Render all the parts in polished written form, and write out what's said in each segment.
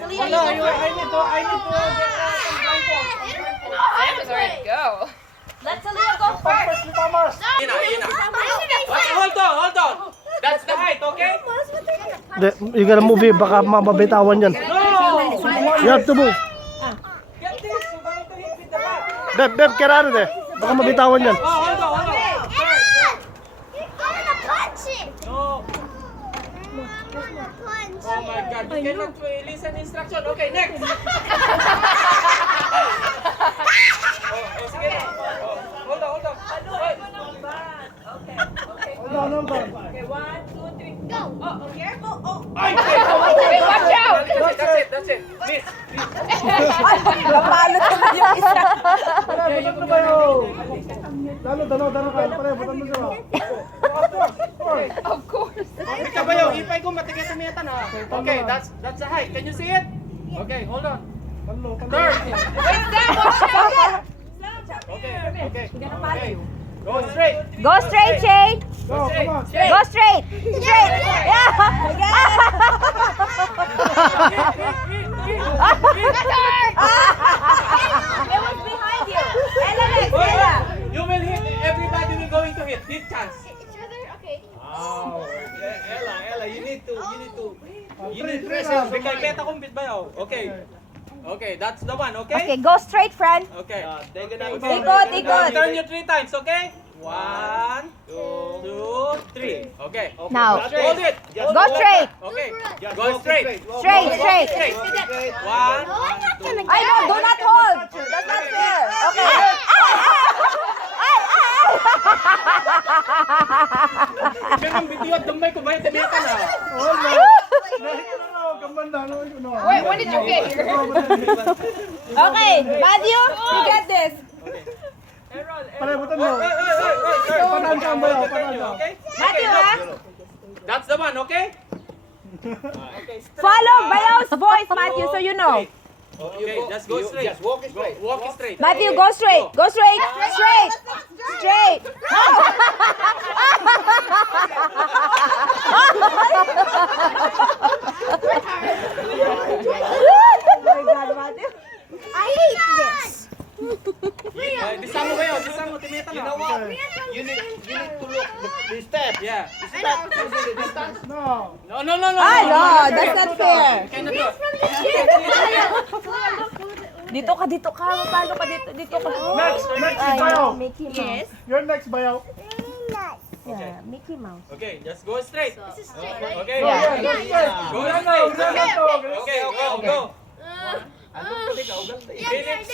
Talia, No, you go first. I need to Sam is ready to go. Let Talia go first. Hold on. That's the height, okay? You gotta move here, baka mababitawan yan. No! You have to move. Get this! You're going to hit with the bat. Beb, get out of there. Baka mabitawan yan. Oh, hold on. You're gonna punch it. No. You're gonna punch Oh my God, you cannot listen instruction. Okay, next. Sige na. Hold on. Wait. Okay, 1, 2, 3, go. Oh, careful. Oh, Ay! Hey, watch out! That's it. Miss. napalo ko na yung isa. Of course. Kabayo, ipay ko matigas sa miyatan ha. Okay, that's the height. Can you see it? Okay, hold on. Turn. Wait, Sam, watch out! Okay. Go straight. Go straight, Shay. Go straight. Go straight. Straight. Yeah. It was behind you. Ella next, Ella. You will hit. Everybody will going to hit. Hit chance. each other. Okay. Oh, Ella, you need pressure. Because kita kumpit ba yun? Okay, that's the one, Okay, okay? go straight, friend. Okay. Ikot. Turn you 3 times, okay? 1, 2, 3. Okay. Now. Hold it. Go straight. Okay. Go straight. Straight. One. No, I'm not gonna I know, do not hold. That's not fair. Okay. Ganun video at dumbay ko ba yung tamiya ka na? Wait, when did you get here? Okay, Matthew, you get this. Okay? Matthew, ha? That's the one, okay? Follow Bayaw's voice, Matthew, so you know. Okay, just go straight. Just walk straight. Walk straight. Matthew, go straight. Go straight. Straight. Oh my God, Matthew. I hate this. Disamo ba yun? Disamo, timiya ka na. You know what? You need to look the steps. Yeah. No. No. Ay, no, that's not fair. Cannot do. Dito ka. Paano ka dito ka? Next is Ay, Bayaw. Mickey Mouse. You're next, Bayaw. Really nice. Yeah, Mickey Mouse. Okay, just go straight. This is straight, Okay. Yeah. Go straight. Okay, go. Hit it. Hit it.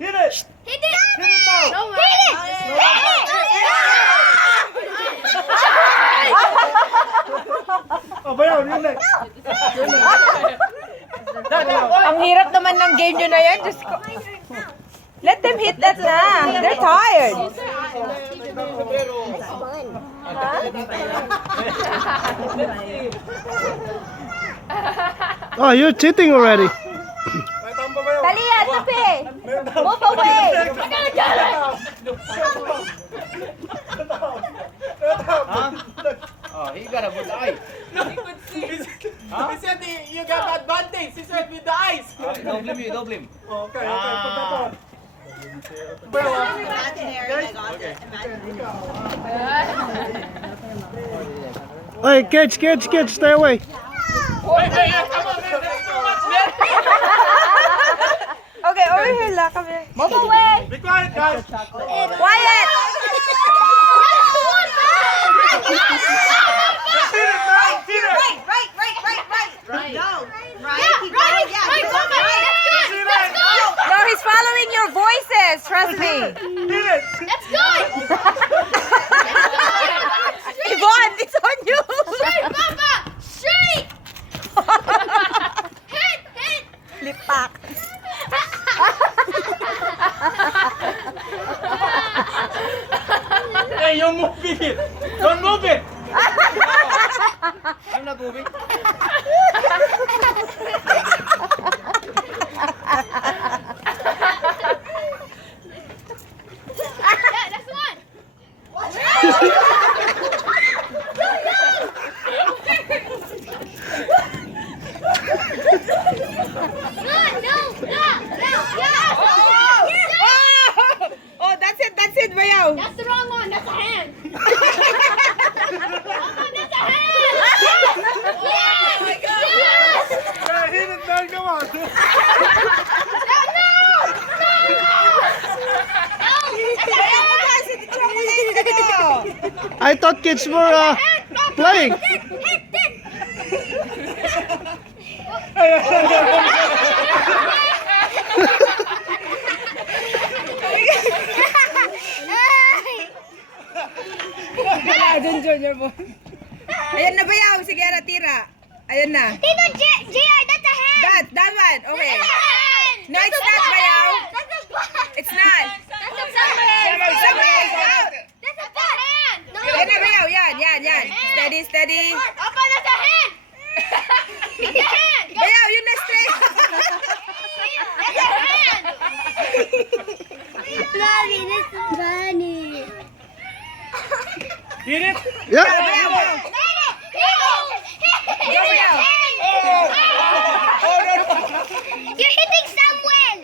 Hit it. Hit it now. No, hit it. Oh, Bayaw, you're next. Ang hirap naman ng game nyo na yan. Diyos ko. Let them hit that na. They're tired. Oh, you're cheating already. Talia, tabi. Move away. Oh, he got a good eye. He said you got advantage. He said with the eyes. Don't blame you, don't blame. Okay, put that on. Hey, catch, stay away. Come on, man. That's too much, man. Okay, over here lang kami. Move away. Be quiet, guys. Quiet. No, he's following your voices. Trust me. That's good. Yvonne, it's on you. Straight, Papa. Straight. Hit. Lipak. Hey, you're moving it. Don't move it. I'm not moving. Yeah, that's the one. Oh, that's it, Bayaw. That's the wrong one. That's a hand. That's a hand. Yes. my God. Yes. Hit it, man. Come on. I thought kids were playing. Wala, dun, Junior mo. Ayan na, Bayaw. Sige, na, tira. Ayan na. Tito JR, that's a hand. That one. Okay. That's a hand. No, it's not, Bayaw. That's a butt. It's not. That's a butt. Somewhere out. That's a butt. Hand. No. Ayan na, Bayaw. Yan. Steady, steady. Papa, that's a hand. It's a hand. Bayaw, yun na straight. That's a hand. Mommy, this is funny. Hit it. Yeah. Bayaw. You're hitting Samuel.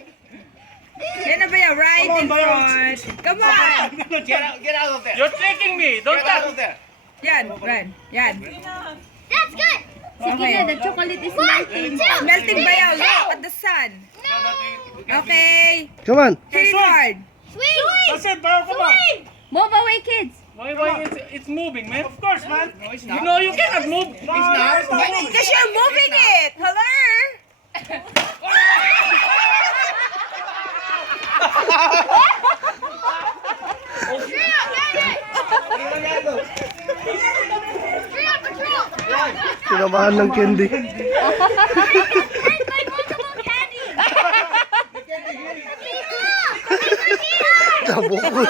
Yan na, Bayaw. Right in front. Come on. Get out of there. You're tricking me. Don't Get out touch. of there. Yan, run. Yan. That's good. Okay. The chocolate is melting. Melting, Bayaw. Look at the sun. Okay. Come on. Hit it hard. Swing. That's it, bro. Come on. Move away, kids. Why it's moving, man? Of course, man. No, it's You not. know you cannot move. It's not. Because you're moving it. Hello? Kinamahan ng candy. Kaboko.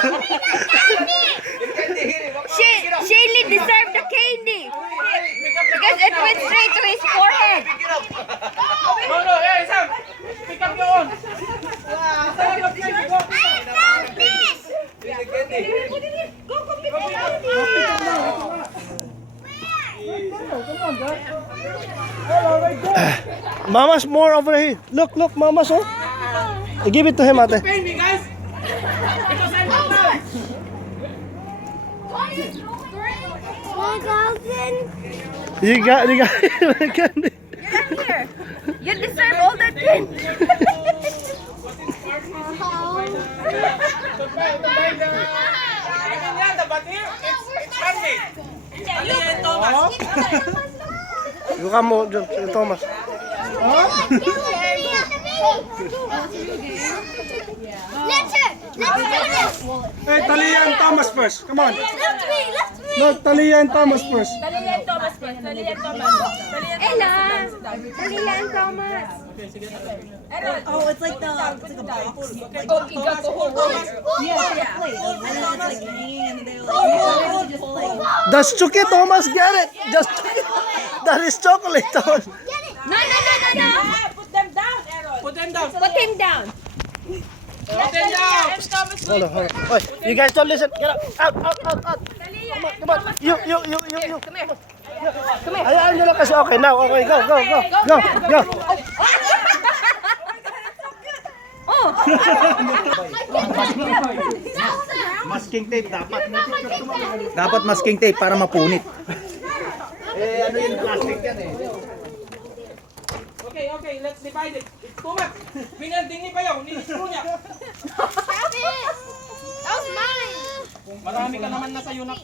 Shaylee deserved the candy. Because it went straight to his forehead. No, hey, Sam. Pick up your own. Mama's more over here. Look, Mama's, oh. Give it to him, ate. Pay me, guys. You got candy. Here. You deserve all that candy. But here, it's handmade. You come mo, Thomas. Let's do this. Hey, Talia and Thomas first. Come on. Let's win. No, Talia and Thomas first. Ella. Talia and Thomas. Oh, it's like a box. Like, Oh, you got the whole roll. yeah. And then it's like hanging and they're like, just like, That's chocolate, Thomas. Get it. Just that is chocolate, Thomas. No. Put them down, Aaron. Put them down. Put him down. Put them down. Hold on. Oi, you guys don't listen. Get out. Out. Come on. You. Come here. Hayaan nyo lang kasi. Okay, now. Okay, go. Oh. Masking tape dapat. Dapat masking tape para mapunit. Eh, ano yung plastic yan eh. Okay, let's divide it. It's too much. Binanding ni Bayaw, ni-screw niya. That was mine. Marami ka naman na sa'yo na.